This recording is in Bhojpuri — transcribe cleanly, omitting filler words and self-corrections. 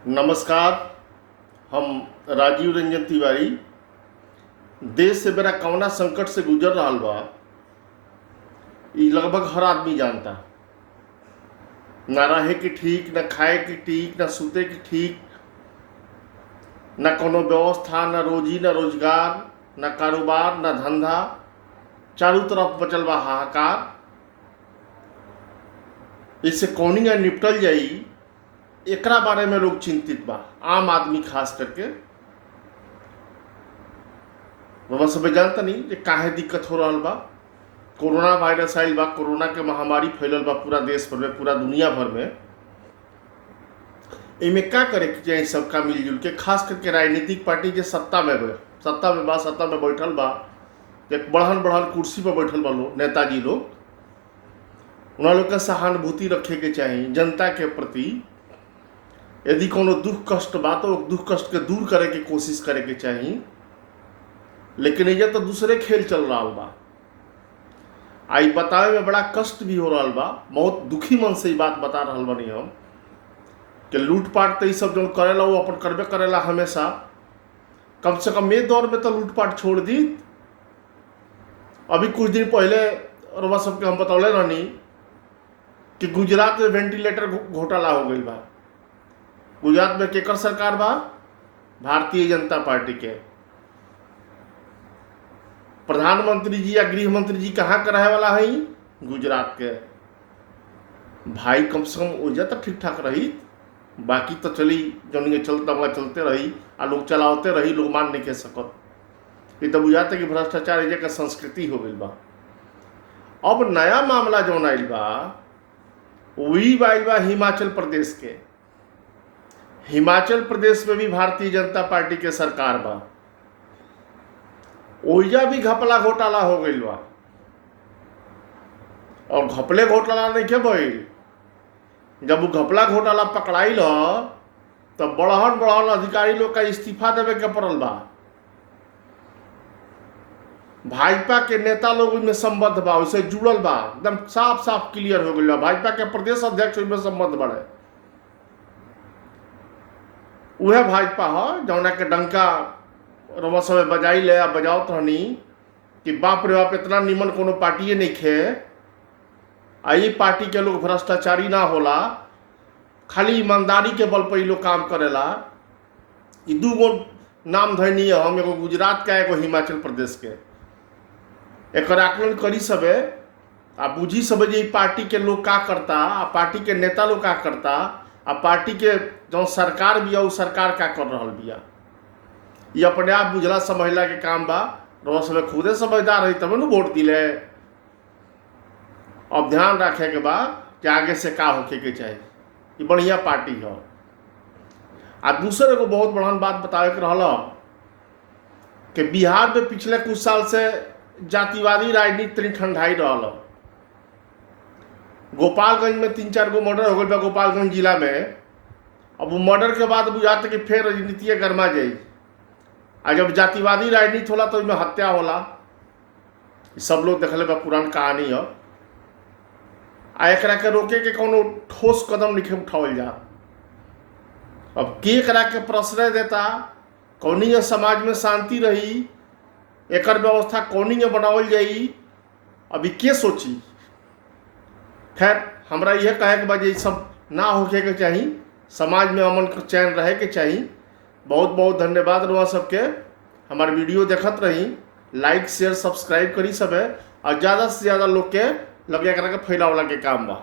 नमस्कार। हम राजीव रंजन तिवारी। देश से बेरा कवना संकट से गुजर रहा बा ई लगभग हर आदमी जानता। ना रहे की ठीक, ना खाए की ठीक, ना सूते की ठीक, ना कोनो व्यवस्था, ना रोजी, ना रोजगार, ना कारोबार, ना धंधा। चारों तरफ बचल बा हाहाकार। इससे कौनी निपटल जाई एकरा बारे में लोग चिंतित बा, आम आदमी खास करके। बाबा सब जानता नहीं कि काहे दिक्कत हो रहा बा। कोरोना वायरस आयल बा, कोरोना के महामारी फैलल बा पूरा देश भर में, पूरा दुनिया भर में। इमे क्या करे के चाहिए सबका मिलजुल के, खास करके राजनीतिक पार्टी के सत्ता में बैठल बा, एक बढ़न बढ़न कुर्सी पर बैठल बा लोग, नेताजी लोग। उन्होंने लोग के सहानुभूति रखे के चाहिए जनता के प्रति। यदि कोनो दुख कष्ट बा तो दुख कष्ट के दूर करे के कोशिश करे के चाहिए। लेकिन ये तो दूसरे खेल चल रहा बा। आई बतावे में बड़ा कष्ट भी हो रहा बा। बहुत दुखी मन से बात बता रहा बनी हम कि लूटपाट तो ये सब जो करेला वो अपन करबे करेला हमेशा। कम से कम ये दौर में तो लूटपाट छोड़ दी। अभी कुछ दिन पहले रवा सबके हम बतौले रहनी कि गुजरात में वेंटिलेटर घोटाला हो गई बा। गुजरात में केकर सरकार बा? भारतीय जनता पार्टी के। प्रधानमंत्री जी या गृह मंत्री जी कहाँ का रहे वाला है? गुजरात के। भाई कम से कम ऊर्जा तो ठीक ठाक रही, बाकी तो चली जौन चलता हुआ चलते रही आ लोग चलाते रही, लोग मान नहीं कह सकत। ये तो बुझाते कि भ्रष्टाचार ये का संस्कृति हो गई बा। अब नया मामला जौन आयल बा वही आयल बा हिमाचल प्रदेश के। हिमाचल प्रदेश में भी भारतीय जनता पार्टी के सरकार बा। ओइजा भी घपला घोटाला हो गई बा। और घपले घोटाला नहीं के भइल। जब वो घपला घोटाला पकड़ाइल तब बढ़न बढ़न अधिकारी लोग का इस्तीफा देवे के पड़ल बा। भाजपा के नेता लोग उसमें संबद्ध बा, उससे जुड़ल बा, एकदम साफ साफ क्लियर हो गई बा। भाजपा के प्रदेश अध्यक्ष उसमें संबद्ध बड़े। वह भाजपा है जौना के डंका रवा सब बजाई ले बजावत रहनी कि बाप रे बाप इतना निमन कोनो पार्टी नहीं खे। आई पार्टी के लोग भ्रष्टाचारी ना होला, खाली ईमानदारी के बल पर लोग काम करेला। ये दू गो नाम धनी है, हम एगो गुजरात का एगो हिमाचल प्रदेश के। एक आकलन करी सबे आ बुझी सबे जे पार्टी के लोग का करता, आ पार्टी के नेता लोग का करता, आ पार्टी के जो सरकार बिया वो सरकार का कर रहा बिया। ये अपने आप बुझला समझला के काम बा। रोज सब खुदे समझदार रही तब न वोट दिले। अब ध्यान रखे के बा कि आगे से का होके के चाहिए। ये बढ़िया पार्टी है। आ दूसरे को बहुत बड़ा बात बतावे के रहला कि बिहार में पिछले कुछ साल से जातिवादी राजनीति तनी ठंडाई रहल। गोपालगंज में 3-4 गो मर्डर हो गई बा गोपालगंज जिला में। अब वो मर्डर के बाद बुझाते कि फिर राजनीति गरमा जाई। आ जब जातिवादी राजनीति होला तो इसमें हत्या होला। सब लोग देखले बा, पुरान कहानी है। आ एकरा के रोके के कोनो ठोस कदम नहीं उठावल जा। अब के एकरा के प्रश्रय देता, कौनी समाज में शांति रही, एकर व्यवस्था कौनी बनावल जाई, अभी के सोची। खैर हमरा यह कहे के बाद ये सब ना होके के चाहिए। समाज में अमन चैन रहे के चाहिए। बहुत बहुत धन्यवाद रहा सबके। हमारे वीडियो देखत रही, लाइक शेयर सब्सक्राइब करी सब है। और ज़्यादा से ज़्यादा लोग के लगे फैलावला के काम बा।